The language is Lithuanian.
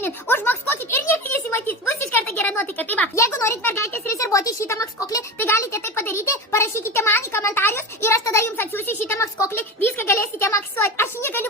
šiandien. Užmakskokit ir nieko nesimatys. Bus iš karto gera nuotaika. Tai va, jeigu norit mergaitės rezervuoti šitą makskoklį, tai galite tai padaryti. Parašykite man į komentarius ir aš tada jums atsiųsiu šitą makskoklį. Viską galėsite maksuoti. Aš jį negaliu